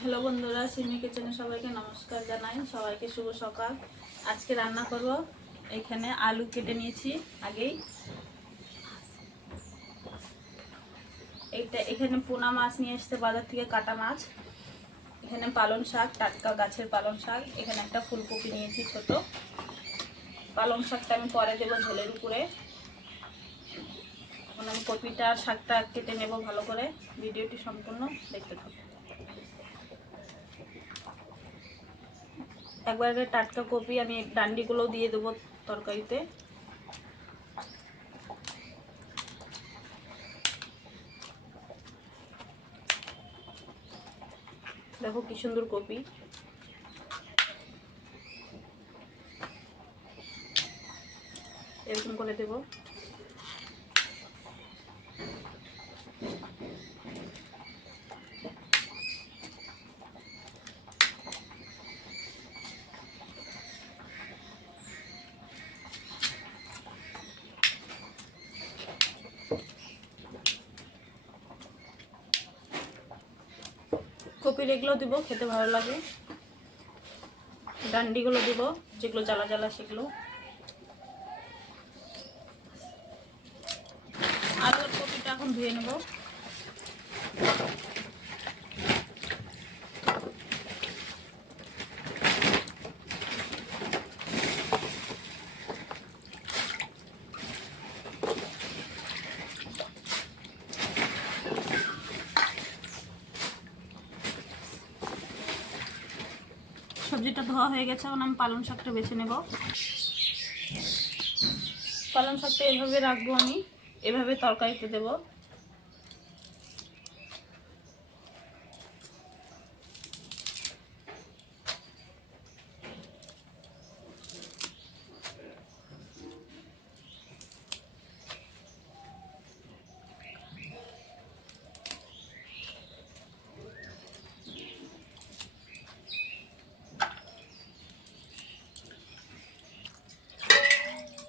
Hello বন্ধুরা, সিমি কিচেনে সবাইকে নমস্কার জানাই। সবাইকে শুভ সকাল। আজকে রান্না করব। এখানে আলু কেটে নিয়েছি আগেই। এখানে পোনা মাছ নিয়ে এসেছে বাজার থেকে, কাটা মাছ। এখানে পালং শাক, টাটকা গাছের পালং শাক। এখানে একটা ফুলকপি নিয়েছি ছোট। পালং শাকটা আমি পরে দেবো ঝোলের উপরে। এখন আমি কপিটা আর শাকটা কেটে নেব ভালো করে। ভিডিওটি সম্পূর্ণ দেখতে থাকুন। একবারে টাটকা কপি আমি ডান্ডিগুলো দিয়ে দেবো তরকারিতে। দেখো কি সুন্দর কপি। এরকম করে দেব। কপির এগুলো দিব, খেতে ভালো লাগে। ডান্ডিগুলো দিব, যেগুলো জ্বালা জ্বালা সেগুলো। আলু আর কপিটা এখন ধুয়ে নেব। সবজিটা ধোয়া হয়ে গেছে, এখন আমি পালং শাকটা বেছে নেব। পালং শাকটা এভাবে রাখবো, আমি এভাবে তরকারিতে দেব।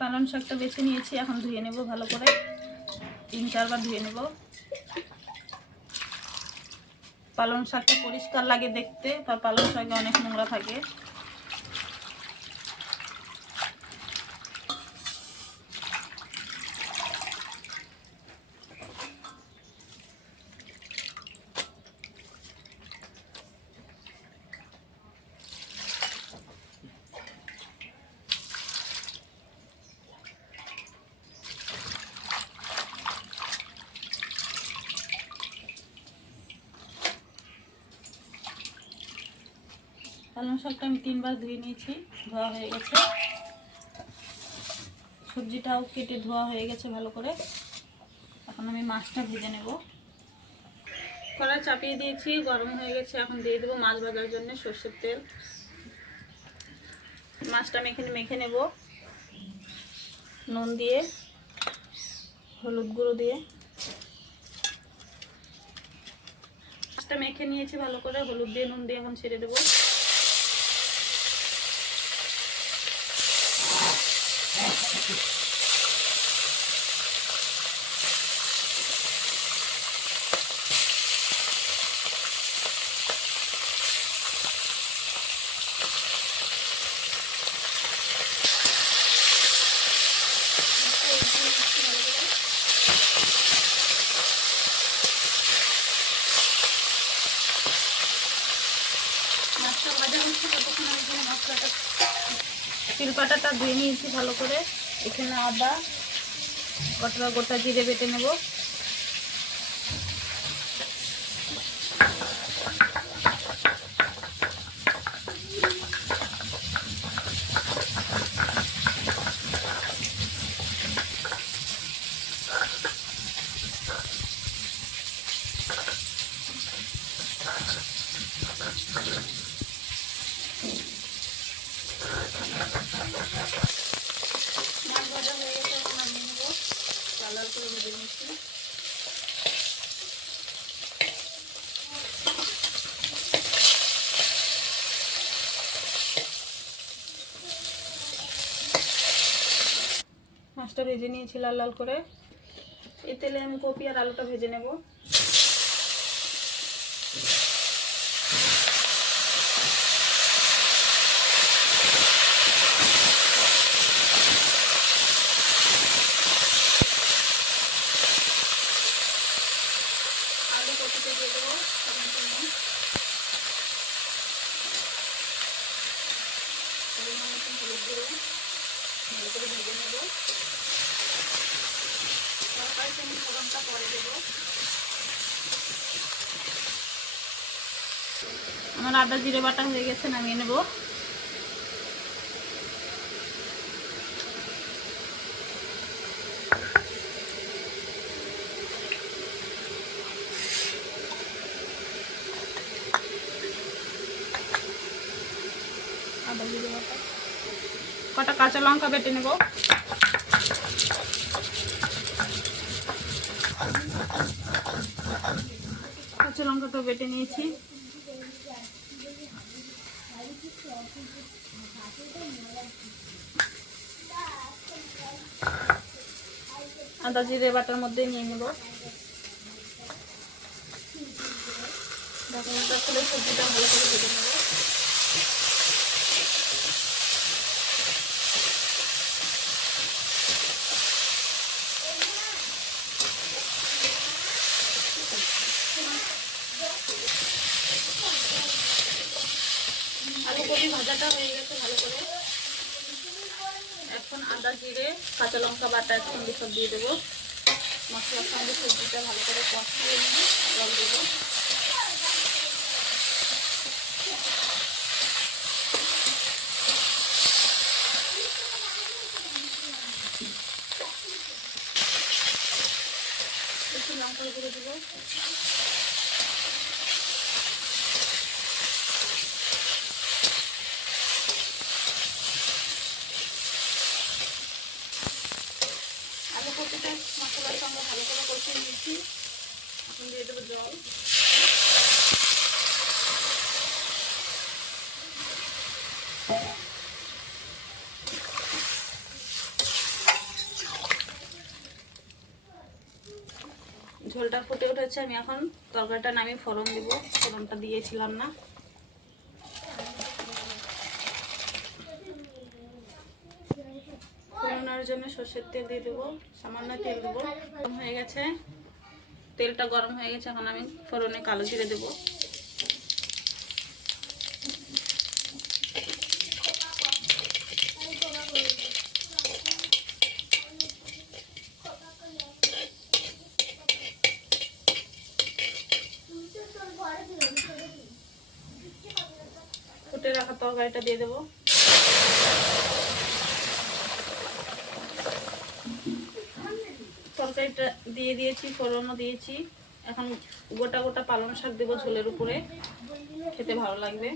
পালং শাকটা বেছে নিয়েছি, এখন ধুয়ে নেব ভালো করে। 3-4 বার ধুয়ে নেব। পালং শাকটা পরিষ্কার লাগে দেখতে, তার পালং শাকে অনেক নোংরা থাকে। পালং শাকটা আমি 3 বার ধুয়ে নিয়েছি, ধোয়া হয়ে গেছে। সবজিটাও কেটে ধোয়া হয়ে গেছে ভালো করে। এখন আমি মাছটা ভেজে নেব। কড়াই চাপিয়ে দিয়েছি, গরম হয়ে গেছে। এখন দিয়ে দেবো মাছ ভাজার জন্য সরষের তেল। মাছটা আমি এখানে মেখে নেব, নুন দিয়ে, হলুদ গুঁড়ো দিয়ে। মাছটা মেখে নিয়েছি ভালো করে, হলুদ দিয়ে নুন দিয়ে এখন ছেড়ে দেবো। মাছটা ভাজা হচ্ছে ততক্ষণ আমি এখানে মশলাটা, শিলপাটাটা ধুয়ে নিয়েছি ভালো করে। এখানে আদা, গোটা জিরে বেটে নেব। মাছ ভাজা হয়ে গেছে, এখন নামিয়ে নেব। লাল লাল করে ভেজে নিচ্ছি। মাছটা ভেজে নিয়েছি লাল লাল করে। এই তেলে আমি কপি আর আলুটা ভেজে নেব। আমার আদা জিরে বাটা হয়ে গেছে, নামিয়ে নেব। আদা জিরে বাটা, কটা কাঁচা লঙ্কা বেটে নেব। কাঁচা লঙ্কা তো বেটে নিয়েছি। আদা জিরে বাটার মধ্যে নিয়ে নেব। ঢাকনাটা খুলে সবজিটা ভালো করে ভেজে নেব। আলু কপি ভাজাটা হয়ে গেছে ভালো করে। এখন আদা জিরে কাঁচা লঙ্কা বাটা একসঙ্গে সব দিয়ে দেবো। মশলার সঙ্গে সবজিটা ভালো করে কষিয়ে নিয়ে জল দেবো। একটু লঙ্কা গুঁড়ো দেবো। আলু কপিটা মশলার সঙ্গে ভালো করে কষিয়ে নিচ্ছি। এখন দিয়ে দেবো জল। ঝোলটা ফুটে উঠেছে, আমি এখন তরকারিটা নামিয়ে ফোড়ন দেব। ফোড়নটা দিয়েছিলাম না। ফোড়নের জন্য সর্ষের তেল দিয়ে দেবো, সামান্য তেল দেবো। গরম হয়ে গেছে, তেলটা গরম হয়ে গেছে। এখন আমি ফোড়নে কালো জিরে দেবো। ফুটে রাখা তরকারিটা দিয়ে দেবো। তরকারিটা দিয়ে দিয়েছি, ফোড়নও দিয়েছি। এখন গোটা গোটা পালং শাক দেবো ঝোলের উপরে, খেতে ভালো লাগবে।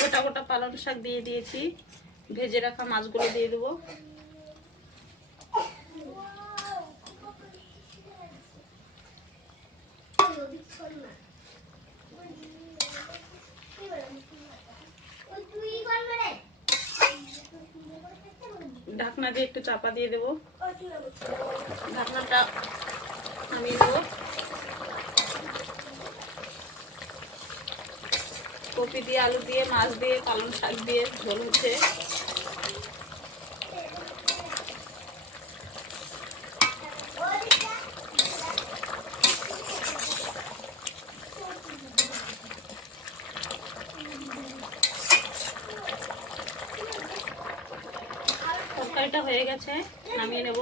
গোটা গোটা পালং শাক দিয়ে দিয়েছি। ভেজে রাখা মাছগুলো দিয়ে দেবো। ঢাকনা দিয়ে একটু চাপা দিয়ে দেবো। ঢাকনাটা নামিয়ে দেবো। কপি দিয়ে, আলু দিয়ে, মাছ দিয়ে, পালং শাক দিয়ে ঝোল হচ্ছে। তরকারিটা হয়ে গেছে, নামিয়ে নেব।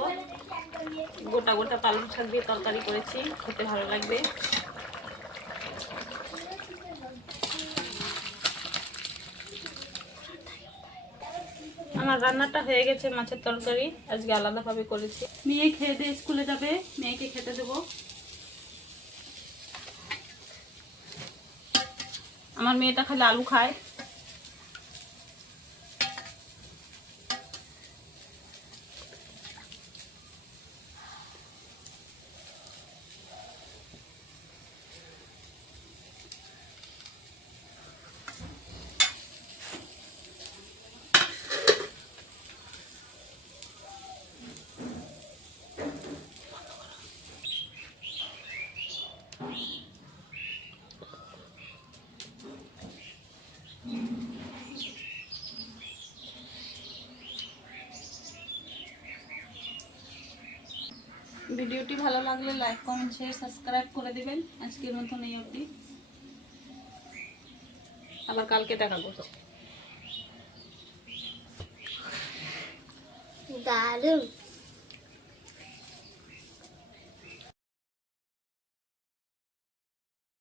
গোটা গোটা পালং শাক দিয়ে তরকারি করেছি, খেতে ভালো লাগবে। আমার রান্নাটা হয়ে গেছে, মাছের তরকারি আজকে আলাদাভাবে করেছি। মেয়ে খেয়ে দিয়ে স্কুলে যাবে, মেয়েকে খেতে দেবো। আমার মেয়েটা খালি আলু খায়। ভিডিওটি ভালো লাগলে লাইক, কমেন্ট, শেয়ার, সাবস্ক্রাইব করে দিবেন। আজকের মতন এই অবধি, আবার কালকে দেখা করছি। দারুণ।